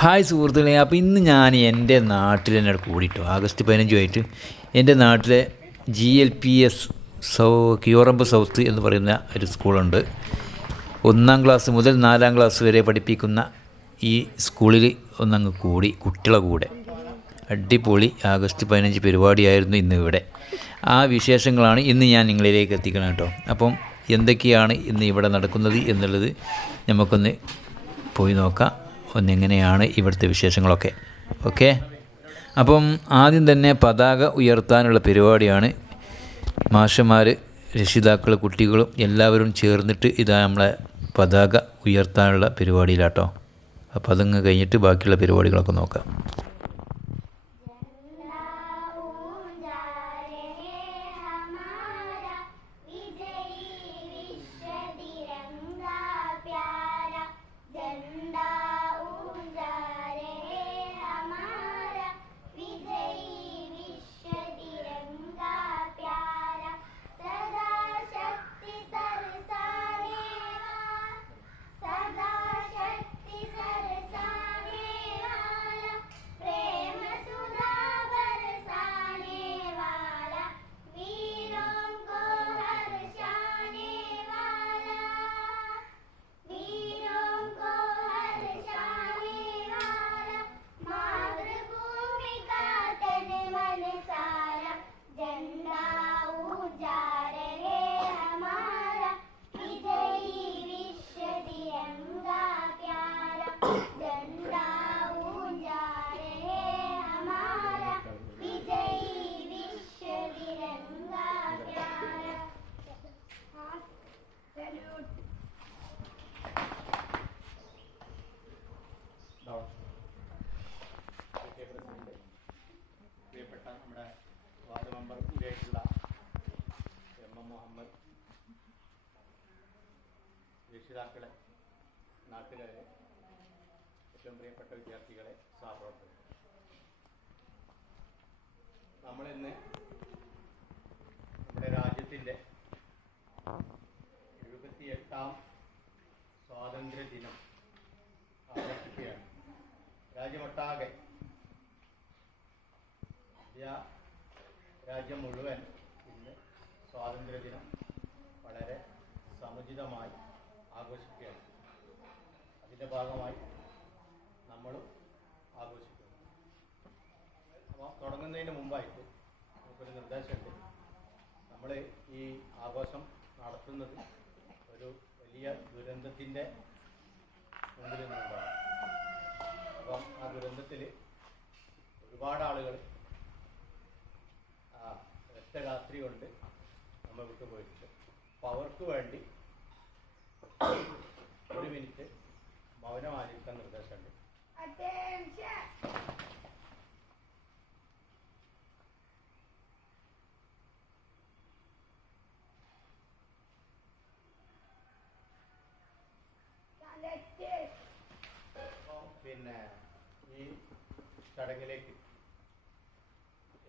Hi സുഹൃത്തുക്കളെ അപ്പോൾ ഇന്ന് ഞാൻ എന്റെ നാട്ടിൽ തന്നെ കൂടിയിട്ടു. ആഗസ്റ്റ് പതിനഞ്ചുമായിട്ട് എന്റെ നാട്ടിലെ ജി എൽ പി എസ് സൗ കിയോറമ്പ് സൗത്ത് എന്ന് പറയുന്ന ഒരു സ്കൂളുണ്ട്. ഒന്നാം ക്ലാസ് മുതൽ നാലാം ക്ലാസ് വരെ പഠിപ്പിക്കുന്ന ഈ സ്കൂളിൽ ഒന്നങ്ങ് കൂടി കുട്ടികളെ കൂടെ. അടിപൊളി ആഗസ്റ്റ് പതിനഞ്ച് പരിപാടിയായിരുന്നു ഇന്ന് ഇവിടെ ആ വിശേഷങ്ങളാണ് ഇന്ന് ഞാൻ നിങ്ങളിലേക്ക് എത്തിക്കണം കേട്ടോ. അപ്പം എന്തൊക്കെയാണ് ഇന്ന് ഇവിടെ നടക്കുന്നത് എന്നുള്ളത് നമുക്കൊന്ന് പോയി നോക്കാം. ഒന്നെങ്ങനെയാണ് ഇവിടുത്തെ വിശേഷങ്ങളൊക്കെ? ഓക്കെ? അപ്പം ആദ്യം തന്നെ പതാക ഉയർത്താനുള്ള പരിപാടിയാണ്. മാഷന്മാർ രക്ഷിതാക്കൾ കുട്ടികളും എല്ലാവരും ചേർന്നിട്ട് ഇതാ നമ്മളെ പതാക ഉയർത്താനുള്ള പരിപാടിയിലാട്ടോ. അപ്പോൾ അതങ്ങ് കഴിഞ്ഞിട്ട് ബാക്കിയുള്ള പരിപാടികളൊക്കെ നോക്കാം. കൂടിയായിട്ടുള്ള എം എം മുഹമ്മദ്. രക്ഷിതാക്കളെ നാട്ടുകാരെ ഏറ്റവും പ്രിയപ്പെട്ട വിദ്യാർത്ഥികളെ സഹപ്രവർത്തകർ നമ്മളിന്ന് നമ്മുടെ രാജ്യത്തിന്റെ എഴുപത്തിയെട്ടാം സ്വാതന്ത്ര്യ ദിനം ആഘോഷിക്കുകയാണ്. രാജ്യമൊട്ടാകെ രാജ്യം മുഴുവൻ ഇന്ന് സ്വാതന്ത്ര്യദിനം വളരെ സമുചിതമായി ആഘോഷിക്കുകയാണ്. അതിന്റെ ഭാഗമായി നമ്മളും ആഘോഷിക്കുന്നു. അപ്പോൾ തുടങ്ങുന്നതിന് മുമ്പായിട്ട് നമുക്കൊരു നിർദ്ദേശമുണ്ട്. നമ്മൾ ഈ ആഘോഷം നടത്തുന്നത് ഒരു വലിയ ദുരന്തത്തിന്റെ മുമ്പിൽ നിന്നുകൊണ്ടാണ് അപ്പം ആ ദുരന്തത്തിൽ ഒരുപാട് ആളുകൾ രാത്രി കൊണ്ട് നമ്മൾ വിട്ടു പോയിട്ടുണ്ട്. അപ്പോൾ അവർക്ക് വേണ്ടി ഒരു മിനിറ്റ് മൗനം ആചരിക്കാൻ നിർദ്ദേശമുണ്ട്. പിന്നെ ഈ ചടങ്ങിലേക്ക്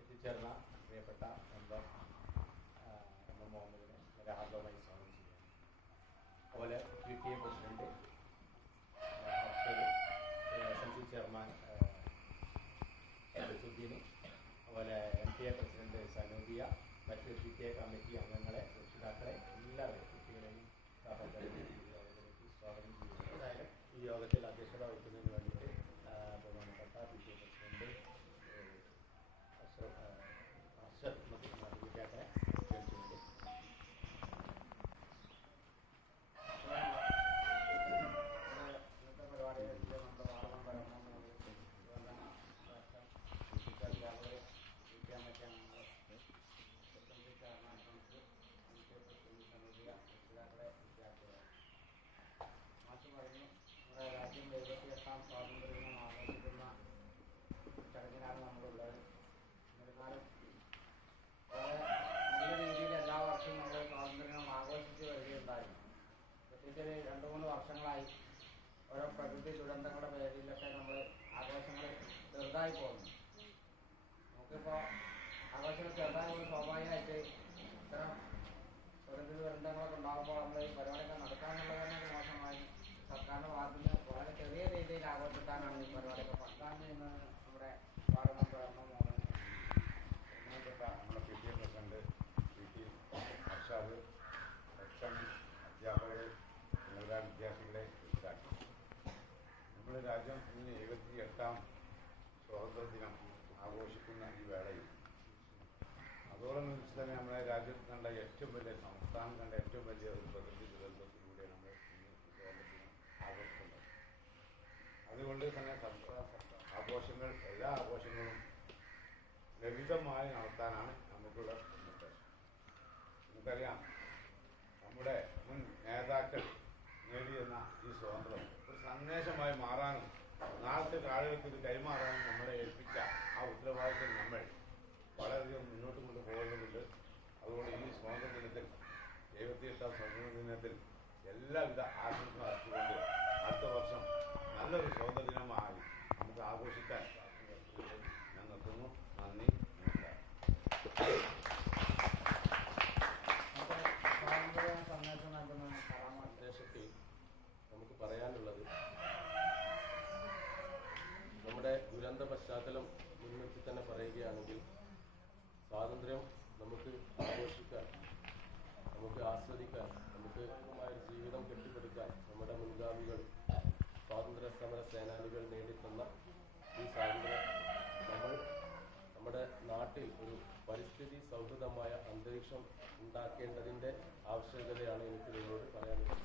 എത്തിച്ചേർന്ന പ്രിയപ്പെട്ട മുഹമ്മദിനെ വളരെ ഹാർദവമായി സ്വാഗതം ചെയ്യുന്നു അതുപോലെ പി ടി എ പ്രസിഡന്റ് ആ, Harshad S N C chairman സുദ്ദീൻ അതുപോലെ M T A president Sanudiya മറ്റ് പി ടി എ കമ്മിറ്റി അംഗങ്ങളെ രക്ഷിതാക്കളെ എല്ലാവരെയും കുട്ടികളെയും സഹോദരങ്ങളെയും ഈ യോഗത്തിലേക്ക് സ്വാഗതം ചെയ്യുന്നു ഏതായാലും ഈ യോഗത്തിൽ അധ്യക്ഷത വഹിക്കുന്നതിന് ഒരു രണ്ട് മൂന്ന് വർഷങ്ങളായി ഓരോ പ്രകൃതി ദുരന്തങ്ങളുടെ പേരിലൊക്കെ നമ്മൾ ആഘോഷങ്ങൾ ചെറുതായി പോകുന്നു. നമുക്കിപ്പോൾ ആഘോഷങ്ങൾ ചെറുതായി പോകുന്നത് സ്വാഭാവികമായിട്ട് ഇത്തരം പ്രകൃതി ദുരന്തങ്ങളൊക്കെ ഉണ്ടാകുമ്പോൾ നമ്മൾ ഈ പരിപാടിയൊക്കെ നടത്താനുള്ളത് തന്നെ മോശമായി. സർക്കാരിന്റെ ഭാഗത്തുനിന്ന് വളരെ ചെറിയ രീതിയിൽ ആഘോഷിക്കാനാണ് ഈ പരിപാടിയൊക്കെ പത്താം തീയതി ഇന്ന് നമ്മുടെ പാർലമെന്റ് അംഗമാണ് ബഹുമാനപ്പെട്ട നമ്മുടെ P T A president P T Arshad exempt അധ്യാപകർ ഉന്നത വിദ്യാർത്ഥികളെ രക്ഷിതാക്കൾ നമ്മുടെ രാജ്യം ഇന്ന് എഴുപത്തി എട്ടാം സ്വാതന്ത്ര്യ ദിനം ആഘോഷിക്കുന്ന ഈ വേളയിൽ. അതോടനുബന്ധിച്ച് തന്നെ നമ്മുടെ രാജ്യത്ത് കണ്ട ഏറ്റവും വലിയ സംസ്ഥാനം കണ്ട ഏറ്റവും വലിയ ഒരു പ്രകൃതി ദുരന്തത്തിലൂടെ നമ്മൾ സ്വാതന്ത്ര്യ ആഘോഷിക്കുന്നത് അതുകൊണ്ട് തന്നെ സർക്കാർ ആഘോഷങ്ങൾ എല്ലാ ആഘോഷങ്ങളും ലളിതമായി നടത്താനാണ് നമുക്കുള്ള നിർദ്ദേശം. നമുക്കറിയാം നമ്മുടെ മുൻ നേതാക്കൾ നേടിയെന്ന ഈ സ്വാതന്ത്ര്യം ഒരു സന്ദേശമായി മാറാനും നാളത്തെ ആളുകൾക്ക് ഇത് കൈമാറാൻ നമ്മളെ ഏൽപ്പിച്ച ആ ഉത്തരവാദിത്വം നമ്മൾ വളരെയധികം മുന്നോട്ട് കൊണ്ടുപോകേണ്ടതുണ്ട് അതുകൊണ്ട് ഈ സ്വാതന്ത്ര്യ ദിനത്തിൽ എഴുപത്തിയെട്ടാം സ്വാതന്ത്ര്യ ദിനത്തിൽ എല്ലാവിധ ആശംസകളും അർപ്പിച്ചുകൊണ്ട് അടുത്ത വർഷം നല്ലൊരു സ്വാതന്ത്ര്യ ദിനമായി നമുക്ക് ആഘോഷിക്കാൻ ഞാൻ നിർത്തുന്നു. നന്ദി. നമസ്കാരം. നമ്മുടെ സ്വാതന്ത്ര്യ സന്ദേശം നൽകുന്ന കലാമാൻ നമുക്ക് പറയാനുള്ളത് നമ്മുടെ ദുരന്ത പശ്ചാത്തലം മുൻനിർത്തി തന്നെ പറയുകയാണെങ്കിൽ സ്വാതന്ത്ര്യം നമുക്ക് ആഘോഷിക്കാൻ നമുക്ക് ആസ്വദിക്കാൻ നമുക്ക് ജീവിതം കെട്ടിപ്പടുക്കാൻ നമ്മുടെ മുൻഗാമികൾ സ്വാതന്ത്ര്യ സമര സേനാനികൾ നേടിത്തന്ന ഈ സ്വാതന്ത്ര്യം നമ്മൾ നമ്മുടെ നാട്ടിൽ ഒരു പരിസ്ഥിതി സൗഹൃദമായ അന്തരീക്ഷം ഉണ്ടാക്കേണ്ടതിന്റെ ആവശ്യകതയാണ് എനിക്ക് നിങ്ങളോട് പറയാനുള്ളത്.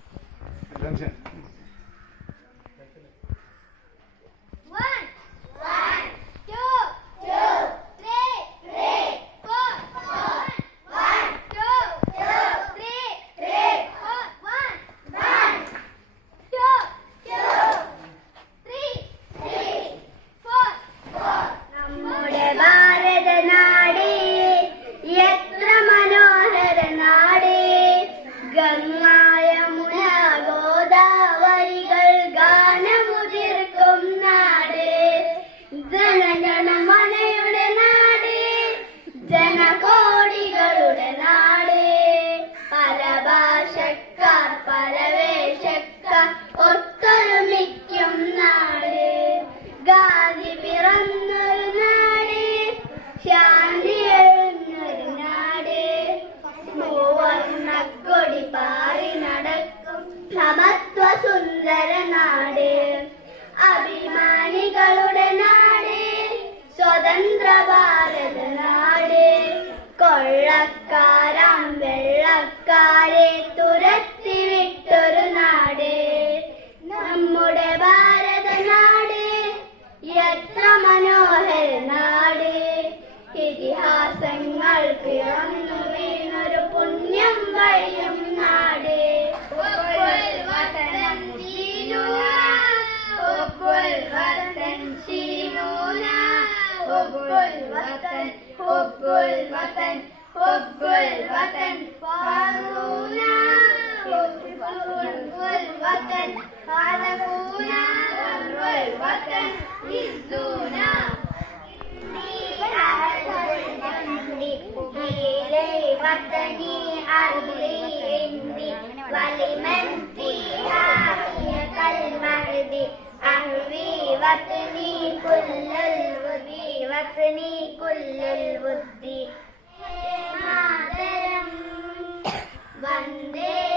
Dale. حب الوطن حب الوطن حب الوطن فارقونا حب الوطن خالقونا أمر الوطن عزونا وطني أرضي عندي ولمن فيها هي كالمهدي أهوي وطني كل الودي وطني كل الودي ما درم بندي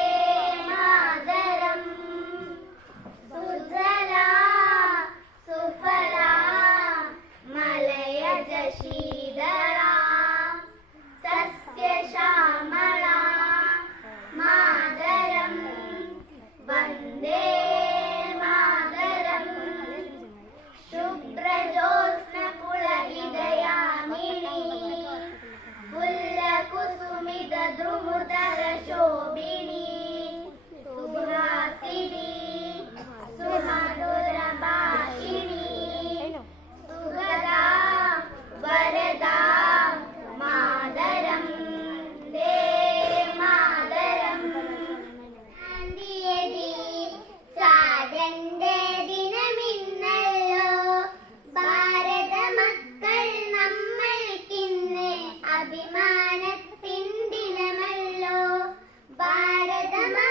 Dama.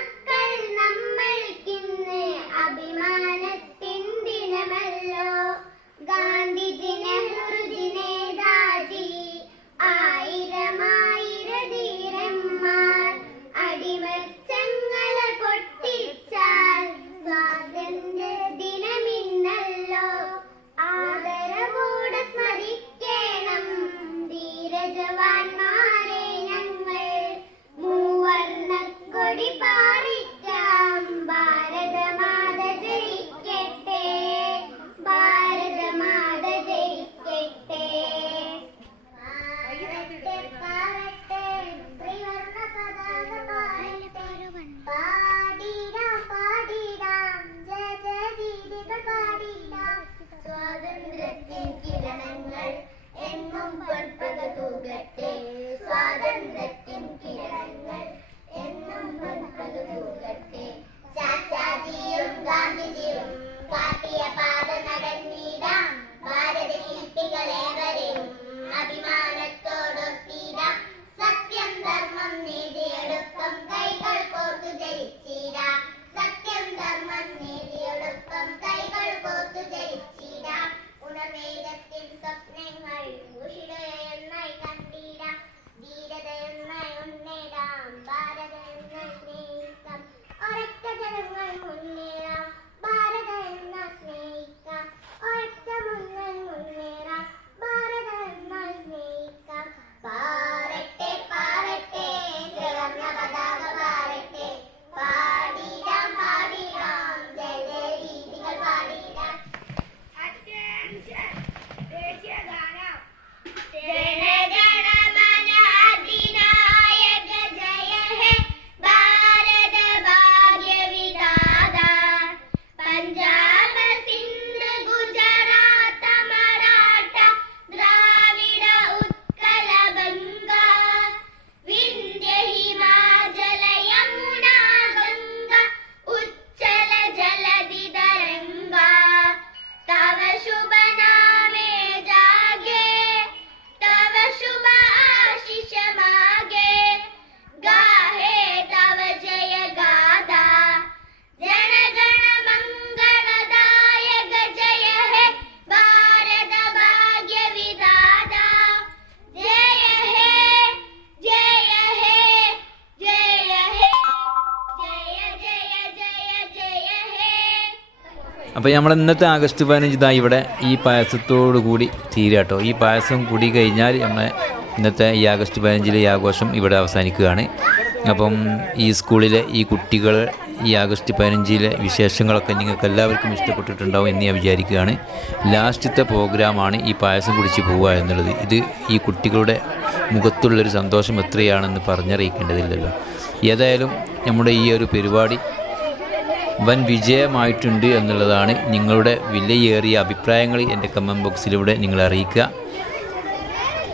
അപ്പോൾ നമ്മൾ ഇന്നത്തെ ആഗസ്റ്റ് പതിനഞ്ച് ഇതാ ഇവിടെ ഈ പായസത്തോടു കൂടി തീരാട്ടോ ഈ പായസം കൂടി കഴിഞ്ഞാൽ നമ്മളെ ഇന്നത്തെ ഈ ആഗസ്റ്റ് പതിനഞ്ചിലെ ഈ ആഘോഷം ഇവിടെ അവസാനിക്കുകയാണ്. അപ്പം ഈ സ്കൂളിലെ ഈ കുട്ടികൾ ഈ ആഗസ്റ്റ് പതിനഞ്ചിലെ വിശേഷങ്ങളൊക്കെ നിങ്ങൾക്ക് എല്ലാവർക്കും ഇഷ്ടപ്പെട്ടിട്ടുണ്ടാവും എന്ന് ഞാൻ വിചാരിക്കുകയാണ്. ലാസ്റ്റത്തെ പ്രോഗ്രാമാണ് ഈ പായസം കുടിച്ച് പോവുക എന്നുള്ളത്. ഇത് ഈ കുട്ടികളുടെ മുഖത്തുള്ളൊരു സന്തോഷം എത്രയാണെന്ന് പറഞ്ഞറിയിക്കേണ്ടതില്ലല്ലോ. ഏതായാലും നമ്മുടെ ഈ ഒരു പരിപാടി വൻ വിജയമായിട്ടുണ്ട് എന്നുള്ളതാണ് നിങ്ങളുടെ വിലയേറിയ അഭിപ്രായങ്ങൾ എന്റെ കമന്റ് ബോക്സിലൂടെ നിങ്ങൾ അറിയിക്കുക.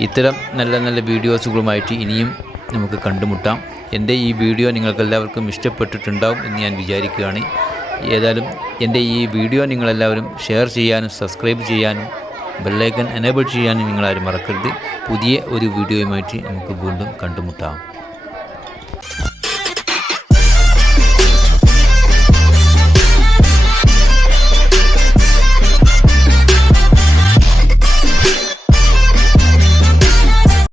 ഇത്തരം നല്ല നല്ല വീഡിയോസുകളുമായിട്ട് ഇനിയും നമുക്ക് കണ്ടുമുട്ടാം. എന്റെ ഈ വീഡിയോ നിങ്ങൾക്കെല്ലാവർക്കും ഇഷ്ടപ്പെട്ടിട്ടുണ്ടാവും എന്ന് ഞാൻ വിചാരിക്കുകയാണ്. ഏതായാലും എന്റെ ഈ വീഡിയോ നിങ്ങളെല്ലാവരും ഷെയർ ചെയ്യാനും സബ്സ്ക്രൈബ് ചെയ്യാനും ബെല്ലൈക്കൻ എനേബിൾ ചെയ്യാനും നിങ്ങളാരും മറക്കരുത്. പുതിയ ഒരു വീഡിയോയുമായിട്ട് നമുക്ക് വീണ്ടും കണ്ടുമുട്ടാം.